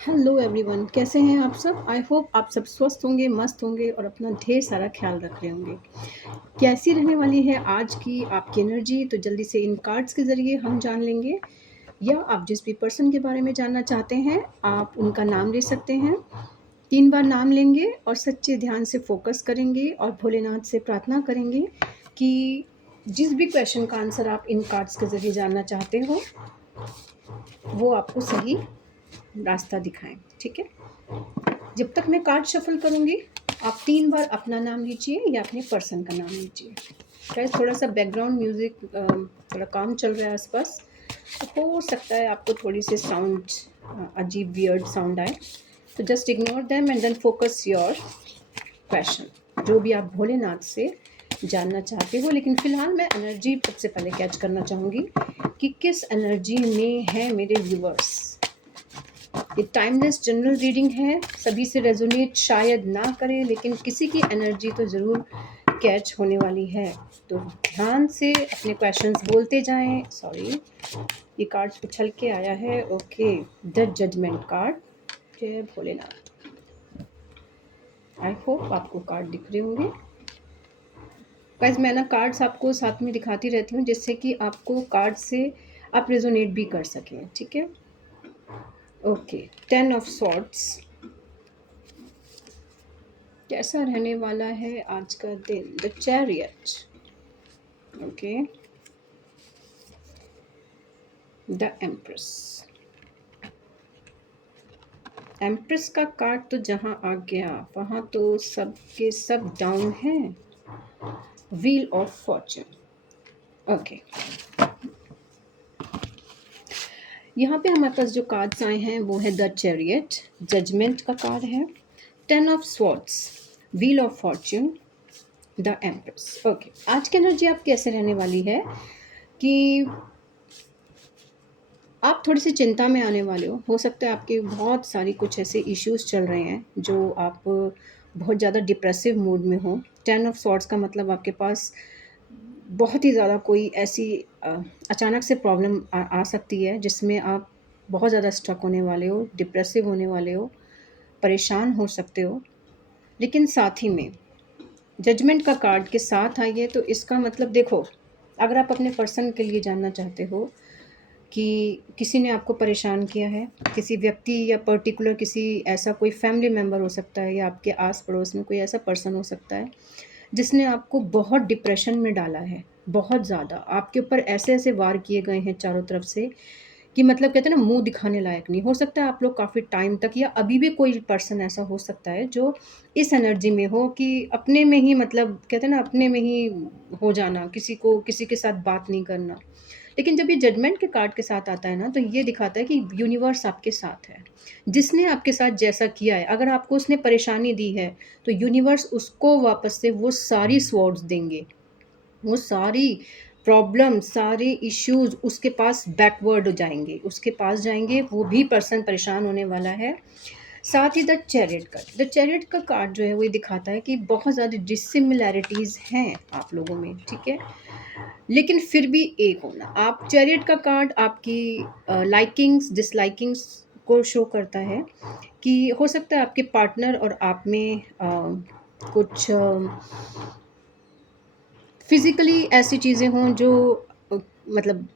Hello everyone, कैसे हैं आप सब? आई होप आप सब स्वस्थ होंगे, मस्त होंगे और अपना ढेर सारा ख्याल रख रहे होंगे। कैसी रहने वाली है आज की आपकी एनर्जी, तो जल्दी से इन कार्ड्स के ज़रिए हम जान लेंगे। या आप जिस भी पर्सन के बारे में जानना चाहते हैं, आप उनका नाम ले सकते हैं। 3 बार नाम लेंगे और सच्चे ध्यान से फ़ोकस करेंगे और भोलेनाथ से प्रार्थना करेंगे कि जिस भी क्वेश्चन का आंसर आप इन कार्ड्स के ज़रिए जानना चाहते हो, वो आपको सही रास्ता दिखाएँ, ठीक है? जब तक मैं कार्ड शफल करूँगी, आप 3 बार अपना नाम लीजिए या अपने पर्सन का नाम लीजिए। गाइस, थोड़ा-सा बैकग्राउंड म्यूज़िक थोड़ा काम चल रहा है आस-पास, तो हो सकता है आपको थोड़ी-सी साउंड अजीब वियर्ड साउंड आए। तो just ignore them and then focus your question, जो भी आप भोलेनाथ से जानना चाहते हो। लेकिन फ़िलहाल मैं एनर्जी सबसे पहले कैच करना चाहूँगी कि किस एनर्जी में है मेरे व्यूअर्स। ये टाइमलेस जनरल रीडिंग है, सभी से रेजोनेट शायद ना करे, लेकिन किसी की एनर्जी तो ज़रूर कैच होने वाली है। तो ध्यान से अपने क्वेश्चंस बोलते जाएं। सॉरी, ये कार्ड उछल के आया है। Okay, the judgment card. जय भोलेनाथ। आई होप आपको कार्ड दिख रहे होंगे। गाइस, मैं ना कार्ड्स आपको साथ में दिखाती रहती हूँ, जिससे कि आपको कार्ड से आप रेजोनेट भी कर सकें, ठीक है? Okay, 10 of swords. कैसा रहने वाला है आज का दिन? The chariot. Okay, the empress. Empress का कार्ड तो जहां आ गया वहां तो सब के सब डाउन हैं। Wheel of Fortune. ओके, यहाँ पे हमारे पास जो कार्ड्स आए हैं वो है द चैरियट, जजमेंट का कार्ड है, 10 of swords, wheel of Fortune, the empress. Okay, आज की एनर्जी आप कैसे रहने वाली है कि आप थोड़ी-सी चिंता में आने वाले हो सकता है आपके बहुत सारी कुछ ऐसे इश्यूज़ चल रहे हैं, जो आप बहुत ज़्यादा डिप्रेसिव मूड में हो। 10 ऑफ सॉर्ड्स का मतलब आपके पास बहुत ही ज़्यादा कोई ऐसी अचानक से प्रॉब्लम आ सकती है, जिसमें आप बहुत ज़्यादा स्ट्रक होने वाले हो, डिप्रेसिव होने वाले हो, परेशान हो सकते हो। लेकिन साथ ही में जजमेंट का कार्ड के साथ आई है, तो इसका मतलब देखो, अगर आप अपने पर्सन के लिए जानना चाहते हो कि किसी ने आपको परेशान किया है, किसी व्यक्ति या पर्टिकुलर किसी ऐसा कोई फैमिली मेंबर हो सकता है या आपके आस-पड़ोस में कोई ऐसा पर्सन हो सकता है, जिसने आपको बहुत डिप्रेशन में डाला है, बहुत ज़्यादा। आपके ऊपर ऐसे-ऐसे वार किए गए हैं चारों तरफ से कि मतलब कहते हैं ना, मुँह दिखाने लायक नहीं। हो सकता है आप लोग काफ़ी टाइम तक या अभी भी कोई पर्सन ऐसा हो सकता है जो इस एनर्जी में हो कि अपने में ही मतलब कहते हैं ना, अपने में ही हो जाना, किसी के साथ बात नहीं करना। लेकिन जब ये जजमेंट के कार्ड के साथ आता है ना, तो ये दिखाता है कि यूनिवर्स आपके साथ है। जिसने आपके साथ जैसा किया है, अगर आपको उसने परेशानी दी है, तो यूनिवर्स उसको वापस से वो सारी स्वॉर्ड्स देंगे। वो सारी प्रॉब्लम, सारे इश्यूज़ उसके पास बैकवर्ड हो जाएँगे, उसके पास जाएँगे, वो भी पर्सन परेशान होने वाला है। साथ ही द चैरियट का कार्ड जो है वो ये दिखाता है कि बहुत ज़्यादा डिसिमिलैरिटीज़ हैं आप लोगों में, ठीक है? लेकिन फिर भी एक होना। आप चैरियट का कार्ड आपकी लाइकिंग्स, डिसलाइकिंग्स को शो करता है कि हो सकता है आपके पार्टनर और आप में कुछ फिज़िकली ऐसी चीज़ें हों जो अ, मतलब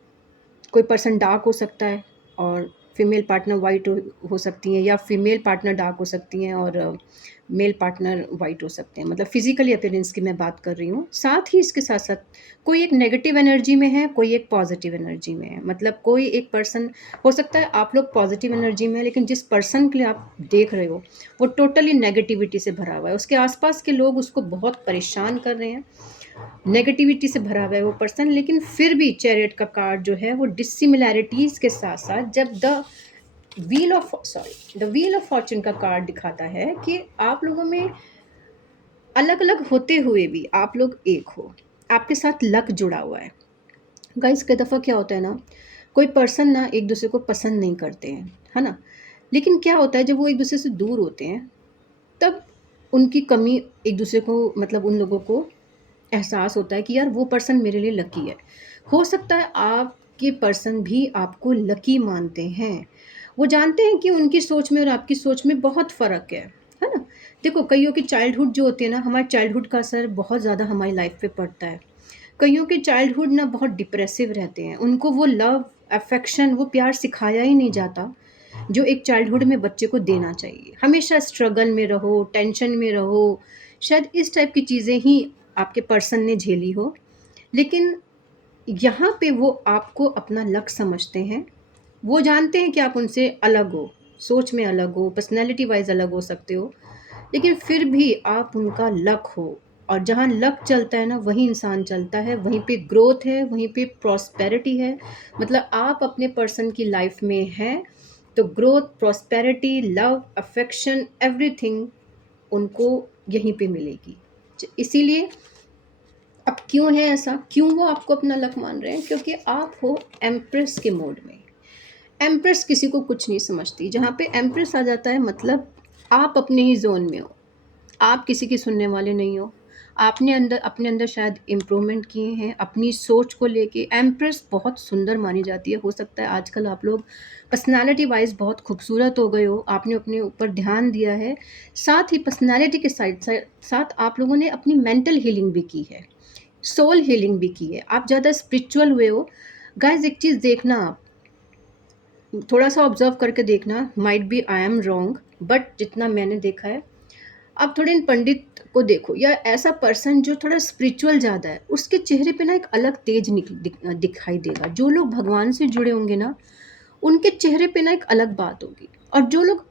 कोई पर्सन डार्क हो सकता है और फीमेल पार्टनर वाइट हो सकती हैं, या फीमेल पार्टनर डार्क हो सकती हैं और मेल पार्टनर वाइट हो सकते हैं। मतलब फिज़िकली अपीयरेंस की मैं बात कर रही हूँ। साथ ही इसके साथ-साथ कोई एक नेगेटिव एनर्जी में है, कोई एक पॉज़िटिव एनर्जी में है। मतलब कोई एक पर्सन हो सकता है आप लोग पॉज़िटिव एनर्जी में हैं, लेकिन जिस पर्सन के लिए आप देख रहे हो, वो टोटली नेगेटिविटी से भरा हुआ है। उसके आस-पास के लोग उसको बहुत परेशान कर रहे हैं। नेगेटिविटी से भरा हुआ है वो पर्सन, लेकिन फिर भी चैरियट का कार्ड जो है वो डिसिमिलैरिटीज़ के साथ-साथ जब द व्हील ऑफ फॉर्च्यून का कार्ड दिखाता है कि आप लोगों में अलग-अलग होते हुए भी आप लोग एक हो। आपके साथ लक जुड़ा हुआ है। गाइस, कई दफ़ा क्या होता है ना, कोई पर्सन ना एक-दूसरे को पसंद नहीं करते हैं, है ना? लेकिन क्या होता है, जब वो एक-दूसरे से दूर होते हैं, तब उनकी कमी एक-दूसरे को मतलब उन लोगों को एहसास होता है कि यार वो पर्सन मेरे लिए लकी है। हो सकता है आपके पर्सन भी आपको लकी मानते हैं वो जानते हैं कि उनकी सोच में और आपकी सोच में बहुत फ़र्क है ना? देखो कइयों की चाइल्डहुड जो होती है ना, हमारे चाइल्डहुड का असर बहुत ज़्यादा हमारी लाइफ़ पे पड़ता है। कइयों के चाइल्डहुड ना बहुत डिप्रेसिव रहते हैं, उनको वो लव, अफ़ेक्शन, वो प्यार सिखाया ही नहीं जाता, जो एक चाइल्डहुड में बच्चे को देना चाहिए। हमेशा स्ट्रगल में रहो, टेंशन में रहो, शायद इस टाइप की चीज़ें ही आपके पर्सन ने झेली हो। लेकिन यहाँ पे वो आपको अपना लक समझते हैं। वो जानते हैं कि आप उनसे अलग हो, सोच में अलग हो, पर्सनैलिटी वाइज़ अलग हो सकते हो, लेकिन फिर भी आप उनका लक हो। और जहाँ लक चलता है ना, वहीं इंसान चलता है, वहीं पे ग्रोथ है, वहीं पे प्रॉस्पेरिटी है। मतलब आप अपने पर्सन की लाइफ़ में हैं, तो growth, prosperity, love, affection, everything उनको यहीं पे मिलेगी। इसीलिए अब क्यों है ऐसा? क्यों वो आपको अपना लक मान रहे हैं? क्योंकि आप हो एम्प्रेस के मोड में। एम्प्रेस किसी को कुछ नहीं समझती। जहाँ पे एम्प्रेस आ जाता है मतलब आप अपने ही ज़ोन में हो। आप किसी की सुनने वाले नहीं हो। आपने अपने अंदर शायद इम्प्रूवमेंट किए हैं अपनी सोच को लेके। एम्प्रेस बहुत सुंदर मानी जाती है। हो सकता है आजकल आप लोग पर्सनैलिटी वाइज़ बहुत खूबसूरत हो गए हो। आपने अपने ऊपर ध्यान दिया है। साथ ही पर्सनैलिटी के साथ आप लोगों ने अपनी मेंटल हीलिंग भी की है। सोल हीलिंग भी की है। आप ज़्यादा स्पिरिचुअल हुए हो। गाइज़ एक चीज़ देखना आप, थोड़ा-सा ऑब्ज़र्व करके देखना, might be I am wrong but जितना मैंने देखा है, आप थोड़े इन पंडित को देखो या ऐसा पर्सन जो थोड़ा स्पिरिचुअल ज़्यादा है, उसके चेहरे पे ना एक अलग तेज दिखाई देगा। जो लोग भगवान से जुड़े होंगे ना, उनके चेहरे पे ना एक अलग बात होगी। और जो लोग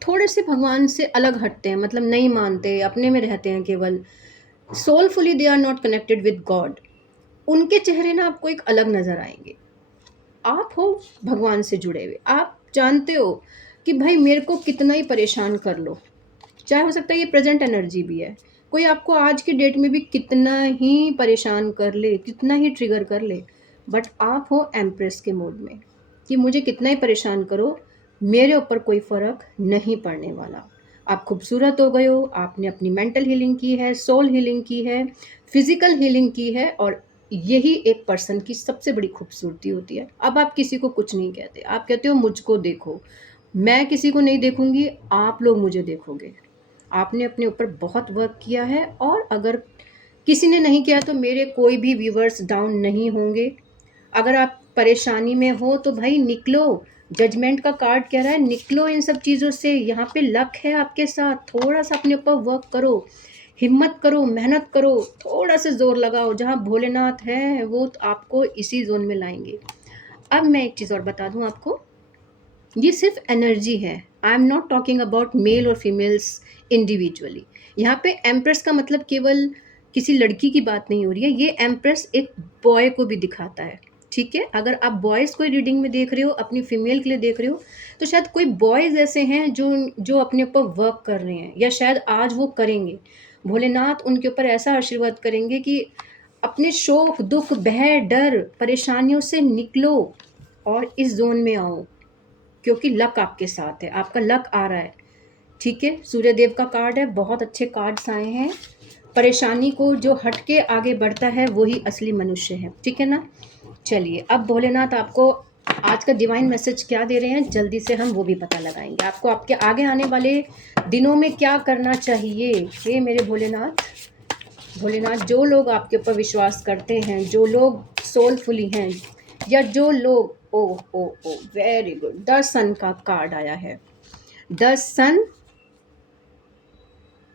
थोड़े से भगवान से अलग हटते हैं, मतलब नहीं मानते, अपने में रहते हैं केवल, soulfully they are not connected with God, उनके चेहरे ना आपको एक अलग नज़र आएँगे। आप हो भगवान से जुड़े हुए, आप जानते हो कि भाई मेरे को कितना ही परेशान कर लो, चाहे हो सकता है ये प्रेजेंट एनर्जी भी है, कोई आपको आज की डेट में भी कितना ही परेशान कर ले, कितना ही ट्रिगर कर ले, बट आप हो एम्प्रेस के मोड में कि मुझे कितना ही परेशान करो, मेरे ऊपर कोई फ़र्क नहीं पड़ने वाला। आप खूबसूरत हो गए हो, आपने अपनी मेंटल हीलिंग की है, सोल हीलिंग की है, फिज़िकल हीलिंग की है और यही एक पर्सन की सबसे बड़ी खूबसूरती होती है। अब आप किसी को कुछ नहीं कहते, आप कहते हो मुझको देखो, मैं किसी को नहीं देखूँगी, आप लोग मुझे देखोगे। आपने अपने ऊपर बहुत वर्क किया है और अगर किसी ने नहीं किया तो मेरे कोई भी व्यूअर्स डाउन नहीं होंगे। अगर आप परेशानी में हो तो भाई निकलो, जजमेंट का कार्ड कह रहा है निकलो इन सब चीज़ों से, यहाँ पे लक है आपके साथ, थोड़ा-सा अपने ऊपर वर्क करो, हिम्मत करो, मेहनत करो, थोड़ा-सा ज़ोर लगाओ, जहाँ भोलेनाथ हैं वो आपको इसी ज़ोन में लाएँगे। अब मैं एक चीज़ और बता दूँ आपको, ये सिर्फ एनर्जी है। I am not talking about male और फीमेल्स इंडिविजुअली। यहाँ पे एम्प्रेस का मतलब केवल किसी लड़की की बात नहीं हो रही है, ये एम्प्रेस एक बॉय को भी दिखाता है, ठीक है? अगर आप बॉयज़ को रीडिंग में देख रहे हो, अपनी फीमेल के लिए देख रहे हो, तो शायद कोई बॉयज़ ऐसे हैं जो जो अपने ऊपर वर्क कर रहे हैं या शायद आज वो करेंगे। भोलेनाथ उनके ऊपर ऐसा आशीर्वाद करेंगे कि अपने शोक, दुःख, भय, डर, परेशानियों से निकलो और इस ज़ोन में आओ। क्योंकि लक आपके साथ है, आपका लक आ रहा है, ठीक है? सूर्यदेव का कार्ड है, बहुत अच्छे कार्ड्स आए हैं। परेशानी को जो हट के आगे बढ़ता है, वही असली मनुष्य है, ठीक है ना? चलिए, अब भोलेनाथ आपको आज का डिवाइन मैसेज क्या दे रहे हैं, जल्दी से हम वो भी पता लगाएँगे। आपको आपके आगे आने वाले दिनों में क्या करना चाहिए? हे मेरे भोलेनाथ, भोलेनाथ जो लोग आपके ऊपर विश्वास करते हैं, जो लोग सोलफुली हैं या जो लोग oh oh oh very good, the sun का कार्ड आया है। The sun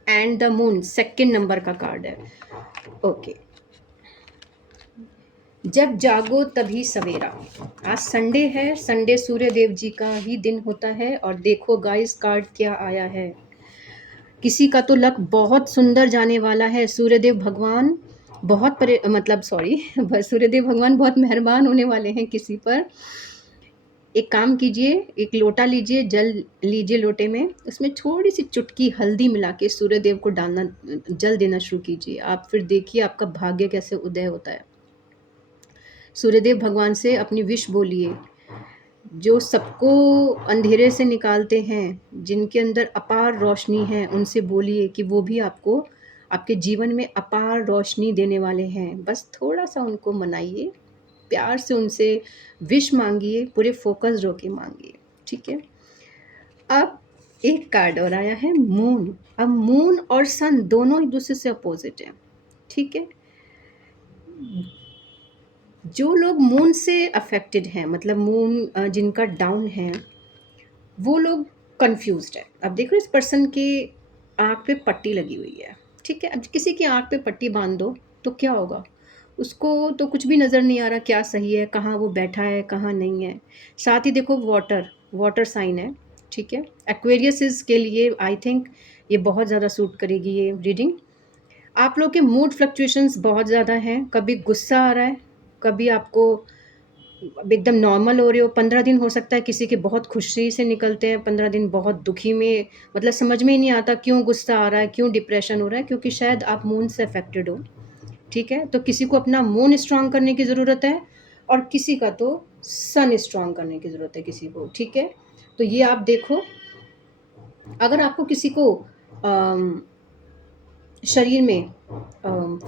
and the moon second number का कार्ड है। ओके, जब जागो तभी सवेरा। आज संडे है, संडे सूर्य देव जी का ही दिन होता है और देखो गाइस कार्ड क्या आया है। किसी का तो लक बहुत सुंदर जाने वाला है। सूर्यदेव भगवान बहुत मतलब सॉरी सूर्यदेव भगवान बहुत मेहरबान होने वाले हैं किसी पर। एक काम कीजिए, एक लोटा लीजिए, जल लीजिए लोटे में, उसमें थोड़ी-सी चुटकी हल्दी मिला के सूर्यदेव को डालना, जल देना शुरू कीजिए। आप फिर देखिए आपका भाग्य कैसे उदय होता है। सूर्यदेव भगवान से अपनी विश बोलिए, जो सबको अंधेरे से निकालते हैं, जिनके अंदर अपार रोशनी है, उनसे बोलिए कि वो भी आपको आपके जीवन में अपार रोशनी देने वाले हैं। बस थोड़ा-सा उनको मनाइए, प्यार से उनसे विश माँगिए, पूरे फ़ोकस्ड होके माँगिए। ठीक है? अब एक कार्ड और आया है मून। अब मून और सन दोनों एक दूसरे से अपोजिट हैं, ठीक है? जो लोग मून से अफेक्टेड हैं, मतलब मून जिनका डाउन है, वो लोग कंफ्यूज्ड है। अब देखो इस पर्सन के आँख पे पट्टी लगी हुई है, ठीक है? अब किसी की आँख पे पट्टी बांध दो तो क्या होगा? उसको तो कुछ भी नज़र नहीं आ रहा क्या सही है, कहाँ वो बैठा है, कहाँ नहीं है। साथ ही देखो वाटर, वाटर साइन है, ठीक है? एक्वेरियस के लिए आई थिंक ये बहुत ज़्यादा सूट करेगी ये रीडिंग। आप लोग के मूड फ्लक्चुएशंस बहुत ज़्यादा हैं, कभी गुस्सा आ रहा है, कभी आपको अब एकदम नॉर्मल हो रहे हो। 15 दिन हो सकता है किसी के बहुत खुशी से निकलते हैं, 15 दिन बहुत दुखी में, मतलब समझ में ही नहीं आता क्यों गुस्सा आ रहा है, क्यों डिप्रेशन हो रहा है, क्योंकि शायद आप मून से अफेक्टेड हो, ठीक है? तो किसी को अपना मून स्ट्रॉन्ग करने की ज़रूरत है और किसी का तो सन स्ट्रॉन्ग करने की ज़रूरत है किसी को, ठीक है? तो ये आप देखो, अगर आपको किसी को अम, शरीर में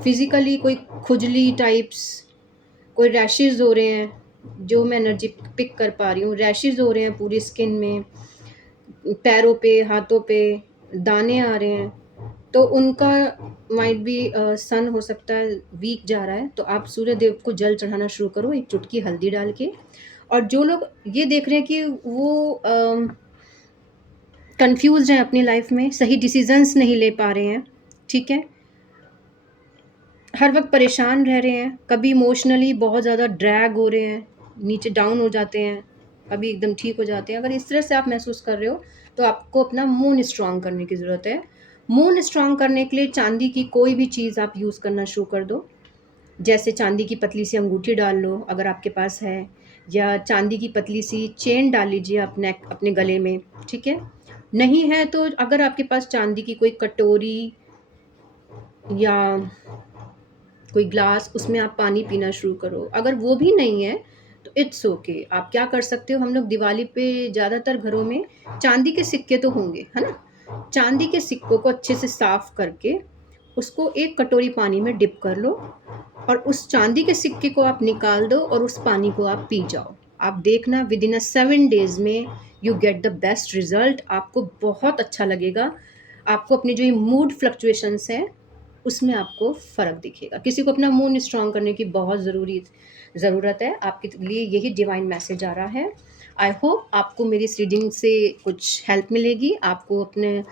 फिज़िकली कोई खुजली टाइप्स, कोई रैशेज़ हो रहे हैं, जो मैं एनर्जी पिक कर पा रही हूँ, रैशेज़ हो रहे हैं पूरी स्किन में, पैरों पे, हाथों पे, दाने आ रहे हैं, तो उनका माइट बी सन हो सकता है वीक जा रहा है, तो आप सूर्य देव को जल चढ़ाना शुरू करो, एक चुटकी हल्दी डाल के। और जो लोग ये देख रहे हैं कि वो कन्फ्यूज़्ड हैं अपनी लाइफ़ में, सही डिसीज़न्स नहीं ले पा रहे हैं, ठीक है? हर वक़्त परेशान रह रहे हैं, कभी इमोशनली बहुत ज़्यादा ड्रैग हो रहे हैं, नीचे डाउन हो जाते हैं, कभी एकदम ठीक हो जाते हैं। अगर इस तरह से आप महसूस कर रहे हो, तो आपको अपना मून स्ट्रॉन्ग करने की ज़रूरत है। मून स्ट्रॉन्ग करने के लिए चांदी की कोई भी चीज़ आप यूज़ करना शुरू कर दो। जैसे चांदी की पतली सी अंगूठी डाल लो अगर आपके पास है, या चांदी की पतली सी चेन डाल लीजिए अपने अपने गले में, ठीक है? नहीं है तो अगर आपके पास चांदी की कोई कटोरी या कोई ग्लास, उसमें आप पानी पीना शुरू करो। अगर वो भी नहीं है तो इट्स ओके। आप क्या कर सकते हो, हम लोग दिवाली पे ज़्यादातर घरों में चांदी के सिक्के तो होंगे, है ना? चांदी के सिक्कों को अच्छे से साफ करके उसको एक कटोरी पानी में डिप कर लो और उस चांदी के सिक्के को आप निकाल दो और उस पानी को आप पी जाओ। आप देखना विदिन अ 7 डेज़ में you get the best result. आपको बहुत अच्छा लगेगा। आपको अपनी जो ये मूड फ्लक्चुएशंस हैं उसमें आपको फ़र्क दिखेगा। किसी को अपना मूड स्ट्रॉन्ग करने की बहुत ज़रूरत है। आपके लिए यही डिवाइन मैसेज आ रहा है। आई होप आपको मेरी इस रीडिंग से कुछ हेल्प मिलेगी। आपको अपने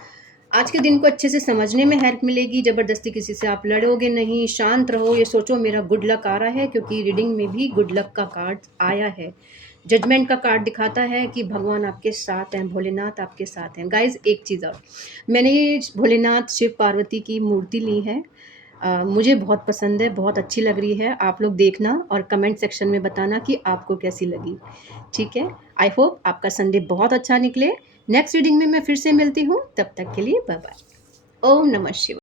आज के दिन को अच्छे से समझने में हेल्प मिलेगी। ज़बरदस्ती किसी से आप लड़ोगे नहीं, शांत रहो, ये सोचो मेरा गुड लक आ रहा है, क्योंकि रीडिंग में भी गुड लक का कार्ड आया है। जजमेंट का कार्ड दिखाता है कि भगवान आपके साथ हैं, भोलेनाथ आपके साथ हैं। गाइज़ एक चीज़ और, मैंने ये भोलेनाथ, शिव पार्वती की मूर्ति ली है। मुझे बहुत पसंद है, बहुत अच्छी लग रही है। आप लोग देखना और कमेंट सेक्शन में बताना कि आपको कैसी लगी, ठीक है? आई होप आपका संडे बहुत अच्छा निकले। नेक्स्ट रीडिंग में मैं फिर से मिलती हूँ, तब तक के लिए बाय बाय। ओम नमः शिवाय।